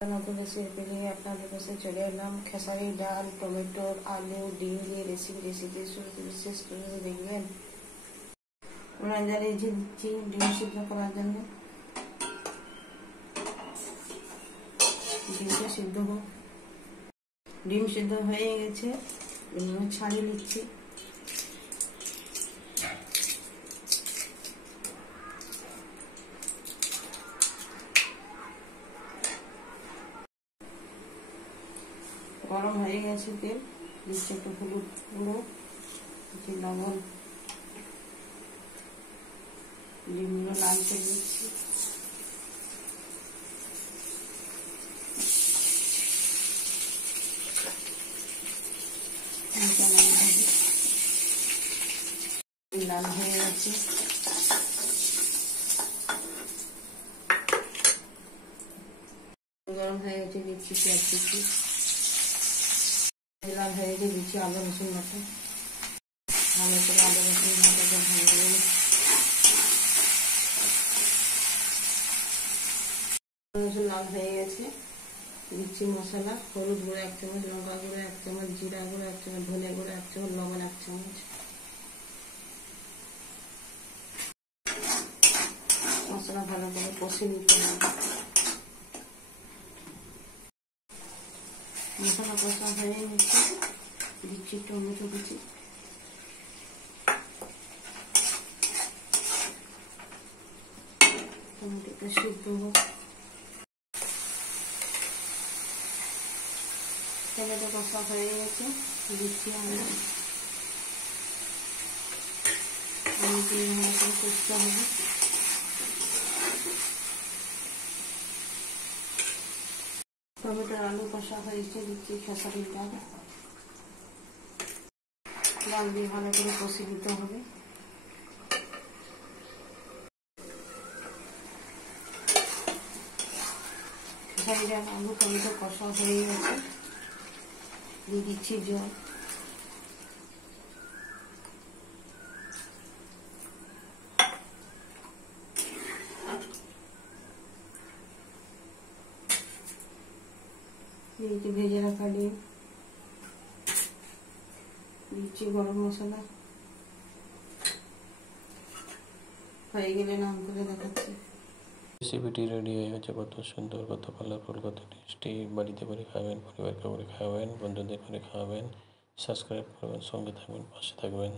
নতুন রেসিপি নিয়ে আপনাদের কাছে চলে এলাম। খেসারি ডাল, টমেটো, আলু, ডিম দিয়ে রেসিপি শুরু করে শেষ করে দেখবেন। ওনাদের দিচ্ছি ডিম সিদ্ধ করার জন্য। ডিমটা সিদ্ধ হোক। ডিম সিদ্ধ হয়ে গেছে, ছাড়িয়ে নিচ্ছি। গরম হয়ে গেছে তেল, দিচ্ছি একটু হলুদ গুঁড়ো, দিচ্ছি লবণ, ডিমগুলো লাল করে দিচ্ছি। লাল হয়ে গেছে, গরম হয়ে গেছে, দিচ্ছি পেঁয়াজ কুচি। লাল হয়ে গেছে, দিচ্ছি আদা রসুন বাটা। ভালো করে আদা রসুন বাটাটা ভাজবো। রসুন লাল হয়ে গেছে, দিচ্ছি মশলা। হলুদ গুঁড়ো 1 চামচ, লঙ্কা গুঁড়ো 1 চামচ, জিরা গুঁড়ো 1 চামচ, ধনে গুঁড়ো 1 চামচ, লবণ 1 চামচ। মশলা ভালো করে কষে নিতে হবে। মশলা কষা হয়ে গেছে, দিচ্ছি টমেটো কুচি। টমেটোটা সিদ্ধ হোক। টমেটো কষা হয়ে গেছে, দিচ্ছি আলু। আলুকে ভালো করে কষতে হবে। টমেটোর আলু কষা হয়েছে, দিচ্ছি খেসারির ডাল। ডাল দিয়ে ভালো করে কষে দিতে হবে। খেসারি ডাল, আলু, টমেটো কষা হয়ে গেছে, দিয়ে দিচ্ছি জল। দিয়েছি ভেজে রাখা ডিম, দিচ্ছি গরম মশলা। হয়ে গেলে নাম করে দেখাচ্ছি। রেসিপিটি রেডি হয়ে গেছে। কত সুন্দর, কত কালারফুল, কত টেস্টি। বাড়িতে করে খাবেন, পরিবারকে করে খাওয়াবেন, বন্ধুদের করে খাওয়াবেন। সাবস্ক্রাইব করবেন, সঙ্গে থাকবেন, পাশে থাকবেন।